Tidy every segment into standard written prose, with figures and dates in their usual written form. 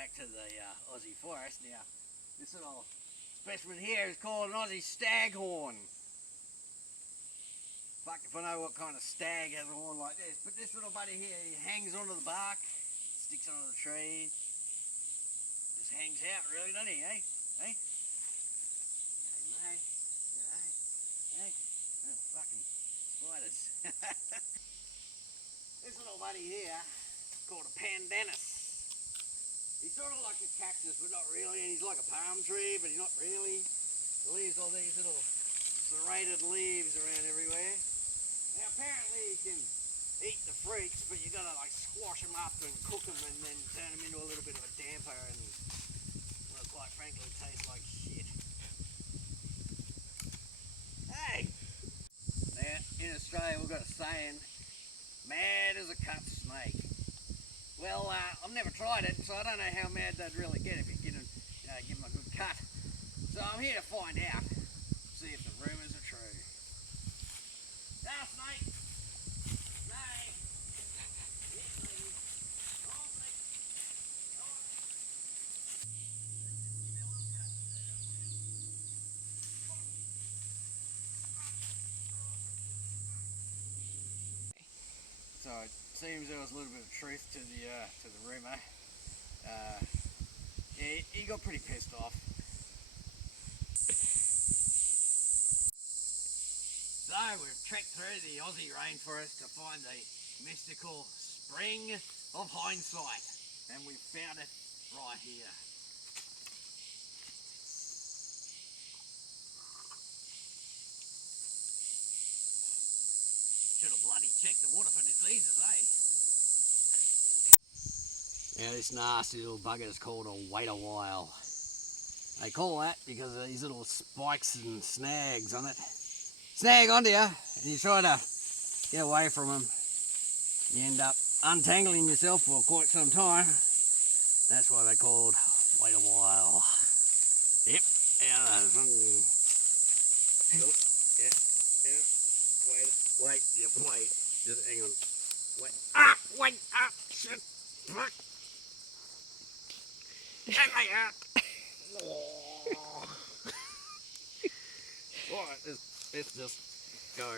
back to the Aussie forest. Now, this little specimen here is called an Aussie staghorn. Fuck if I know what kind of stag has a horn like this, but this little buddy here, he hangs onto the bark, sticks onto the tree, just hangs out really, doesn't he, eh? Hey? Hey, mate. Yeah, hey? Oh, fucking spiders. This little buddy here is called a pandanus. He's sort of like a cactus, but not really, and he's like a palm tree, but he's not really. He leaves all these little serrated leaves around everywhere. Now apparently you can eat the fruits, but you gotta like squash them up and cook them and then turn them into a little bit of a damper and, well, quite frankly, taste like shit. Hey! Now, in Australia we've got a saying, mad as a cut snake. Well, I've never tried it, so I don't know how mad they'd really get if you didn't, give them a good cut. So I'm here to find out, see if the rumours are true. Ah, snake! Snake! Yes, lady. Come on, snake. Come on. So it seems there was a little bit of truth to the rumour. Yeah, he got pretty pissed off. So we've trekked through the Aussie rainforest to find the mystical spring of hindsight, and we've found it right here. Should have bloody checked the water for diseases, eh? Now this nasty little bugger is called a wait a while. They call that because of these little spikes and snags on it. Snag onto you and you try to get away from them. You end up untangling yourself for quite some time. That's why they're called wait a while. Yep. Yeah. Oh, yeah. Wait. Yep. Wait. Just hang on. Wait. Ah! Wait! Ah! Shit! Fuck! Let me out! Alright, let's just go.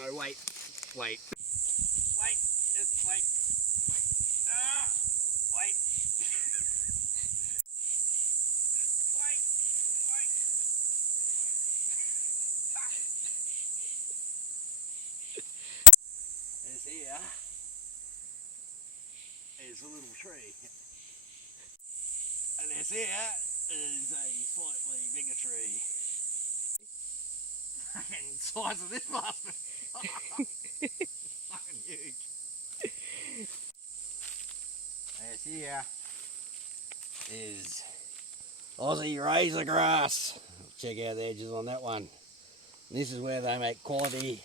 No, wait. Wait, just wait. Ah! Wait. Wait. This here is a little tree. And this here is a slightly bigger tree. Fucking size of this bastard. Fucking huge. This here is Aussie razor grass. Check out the edges on that one. This is where they make quality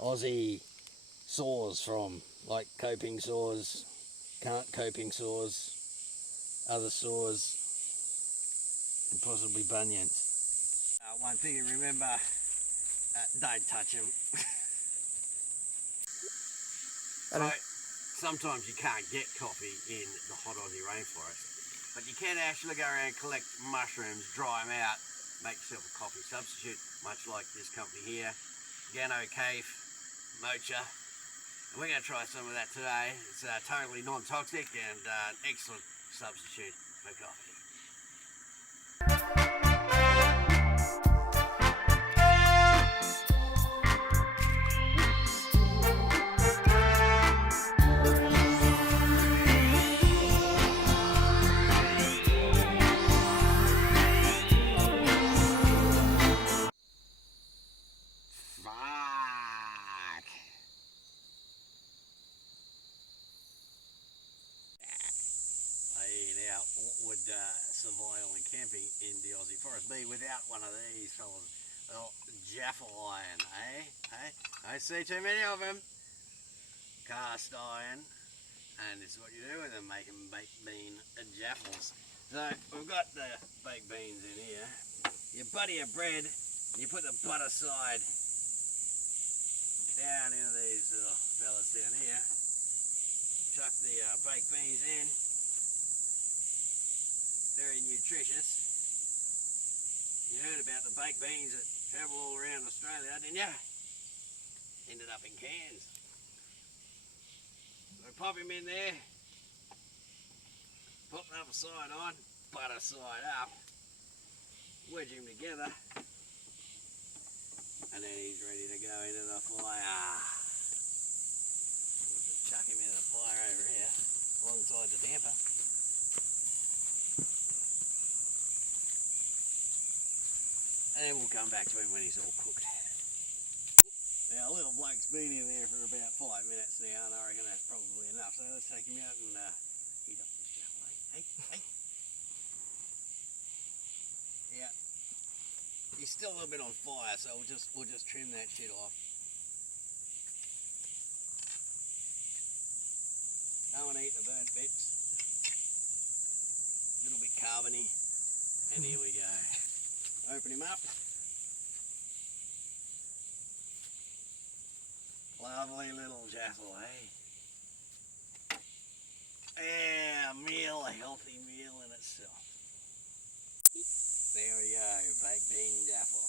Aussie saws from, like coping saws, coping saws, other saws, and possibly bunions. One thing to remember, don't touch them. So, sometimes you can't get coffee in the hot Aussie rainforest, but you can actually go around and collect mushrooms, dry them out, make yourself a coffee substitute, much like this company here, Gano Cave, Mocha. And we're going to try some of that today. It's totally non-toxic and an excellent substitute for coffee. Now, what would survival and camping in the Aussie forest be without one of these fellas? Well, jaffle iron, eh? I see too many of them. Cast iron, and this is what you do with them, make them baked bean jaffles. So we've got the baked beans in here. You butter your bread, and you put the butter side down into these little fellas down here. Chuck the baked beans in. very nutritious. You heard about the baked beans that travel all around Australia, didn't you? Ended up in cans. So pop him in there, pop the other side on, butter side up, wedge him together, and then he's ready to go into the fire. We'll just chuck him in the fire over here, alongside the damper. And then we'll come back to him when he's all cooked. Now, little bloke's been in there for about 5 minutes now, and I reckon that's probably enough. So let's take him out and heat up this jaffle, eh? Hey. Yeah. He's still a little bit on fire, so we'll just trim that shit off. Don't want to eat the burnt bits. A little bit carbony. And here we go. Open him up. Lovely little jaffle, eh? Yeah, a healthy meal in itself. There we go, baked bean jaffle.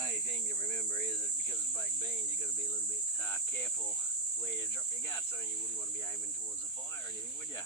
Only thing to remember is that because it's baked beans, you've got to be a little bit careful where you drop your guts. I mean, you wouldn't want to be aiming towards the fire or anything, would you?